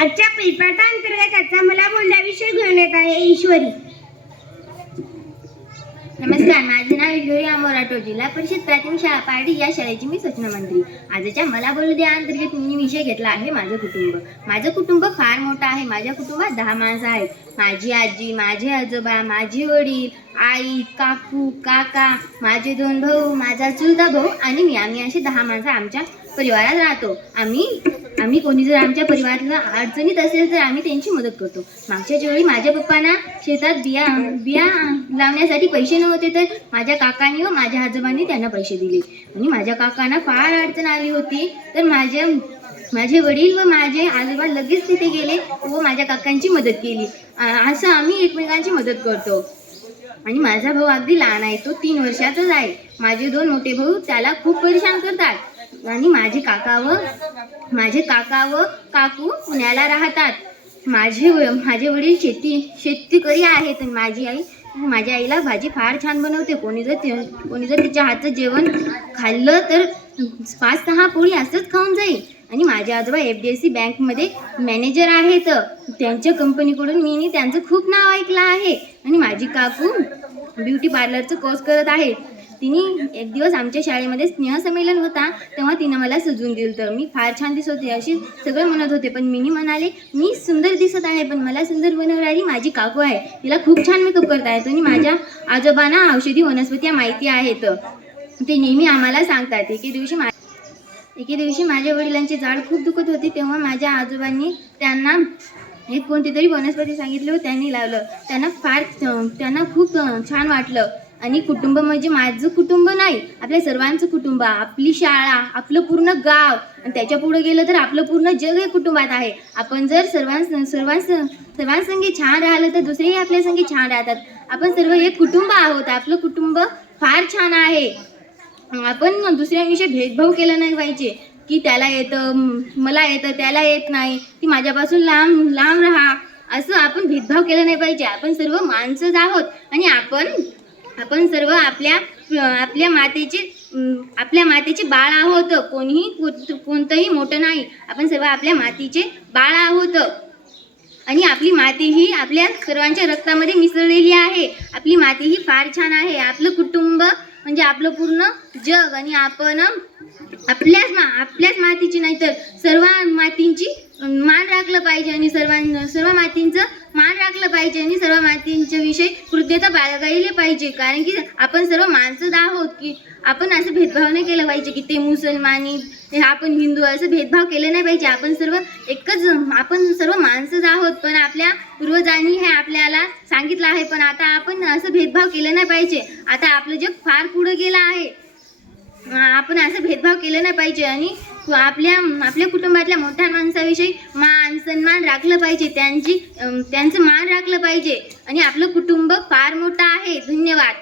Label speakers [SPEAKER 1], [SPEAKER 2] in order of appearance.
[SPEAKER 1] आजच्या परिपाठांतर्गत आजचा मला बोलण्याविषयी घेऊन येत आहे ईश्वरी.
[SPEAKER 2] नमस्कार माझे नाव ईश्वरी अमोर जिल्हा परिषद प्राथमिक शाळा पार्टी या शाळेची मी सूचना मंत्री. आजच्या मला बोलू द्या अंतर्गत मी विषय घेतला आहे माझं कुटुंब. माझं कुटुंब फार मोठं आहे. माझ्या कुटुंबात दहा माणसं आहेत. माझी आजी माझे आजोबा माझे वडील आई काकू काका माझे दोन भाऊ माझा चुलता भाऊ आणि मी. आम्ही असे दहा माणसं आमच्या परिवारात राहतो. आम्ही आम्ही कोणी जर आमच्या परिवारातला अडचणीत असेल तर आम्ही त्यांची मदत करतो. मागच्या वेळी माझ्या पप्पांना शेतात बिया बिया लावण्यासाठी पैसे नव्हते तर माझ्या काकांनी व माझ्या आजोबांनी त्यांना पैसे दिले. आणि माझ्या काकांना फार अडचण आली होती. तर माझ्या माझे वडील व माझे आजोबा लगेच तिथे गेले व माझ्या काकांची मदत केली. असं आम्ही एकमेकांची मदत करतो. आणि माझा भाऊ अगदी लहान आहे तो तीन वर्षाचाच आहे. माझे दोन मोठे भाऊ त्याला खूप परेशान करतात. आणि माझे काका व माझे काका व काकू पुण्याला राहतात. माझे व- माझे वडील शेती शेतकरी आहेत आणि माझी आई माझ्या आईला भाजी फार छान बनवते. कोणी जर ते- कोणी जर तिच्या हातचं जेवण खाल्लं तर पाच सहा पोळी असंच खाऊन जाईल. आणि माझे आजोबा एफ डी एस सी बँकमध्ये मॅनेजर आहेत. त्यांच्या कंपनीकडून मी त्यांचं खूप नाव ऐकलं आहे. आणि माझी काकू ब्युटी पार्लरचं कोर्स करत आहे. तिने एक दिवस आमच्या शाळेमध्ये स्नेहसंमेलन होता तेव्हा तिनं मला सजवून दिलं तर मी फार छान दिसत होते अशी सगळं म्हणत होते. पण मीनी म्हणाले मी सुंदर दिसत आहे पण मला सुंदर बनवणारी माझी काकू आहे. तिला खूप छान मेकअप करता येतो आणि माझ्या आजोबांना औषधी वनस्पती माहिती आहेत. ते नेहमी आम्हाला सांगतात. एके दिवशी मा एके दिवशी माझ्या वडिलांची जाड खूप दुखत होती तेव्हा माझ्या आजोबांनी त्यांना एक कोणती तरी वनस्पती सांगितली व त्यांनी लावलं. त्यांना फार त्यांना खूप छान वाटलं. आणि कुटुंब म्हणजे माझं कुटुंब नाही आपल्या सर्वांचं कुटुंब आपली शाळा आपलं पूर्ण गाव. आणि त्याच्या पुढे गेलं तर आपलं पूर्ण जग हे कुटुंबात आहे. आपण जर सर्वांस सर्वांस सर्वांसंगी छान राहिलं तर दुसरेही आपल्या संगी छान राहतात. आपण सर्व एक कुटुंब आहोत आपलं कुटुंब फार छान आहे. आपण दुसऱ्यांविषयी भेदभाव केला नाही पाहिजे की त्याला येतं मला येतं त्याला येत नाही. ती माझ्यापासून लांब लांब राहा. असं आपण भेदभाव केला नाही पाहिजे. आपण सर्व माणसंच आहोत. आणि आपण आपण सर्व आपल्या आपल्या मातेचे आपल्या मातेचे बाळ आहोत. कोणीही कोणतंही मोठं नाही. आपण सर्व आपल्या मातीचे बाळ आहोत. आणि आपली माती ही आपल्या सर्वांच्या रक्तामध्ये मिसळलेली आहे. आपली माती ही फार छान आहे. आपलं कुटुंब म्हणजे आपलं पूर्ण जग आणि आपण आपल्याच मा आपल्याच मातीची नाही तर सर्व मातींची मान राखलं पाहिजे आणि सर्वां सर्व मातींचं मान राखलं पाहिजे आणि सर्व मातींच्या विषयी कृत्यता बाळगायला पाहिजे. कारण की आपण सर्व माणसं आहोत की आपण असं भेदभाव नाही केला पाहिजे की ते मुसलमानी ते आपण हिंदू असं भेदभाव केले नाही पाहिजे. आपण सर्व एकच आपण सर्व माणसंच आहोत पण आपल्या पूर्वजांनी हे आपल्याला सांगितलं आहे पण आता आपण असं भेदभाव केलं नाही पाहिजे. आता आपलं जग फार पुढं गेलं आहे. आपण असं भेदभाव केलं नाही पाहिजे आणि आपल्या आपल्या कुटुंबातल्या मोठ्या माणसाविषयी मान सन्मान राखलं पाहिजे. त्यांची त्यांचं मान राखलं पाहिजे. आणि आपलं कुटुंब फार मोठं आहे. धन्यवाद.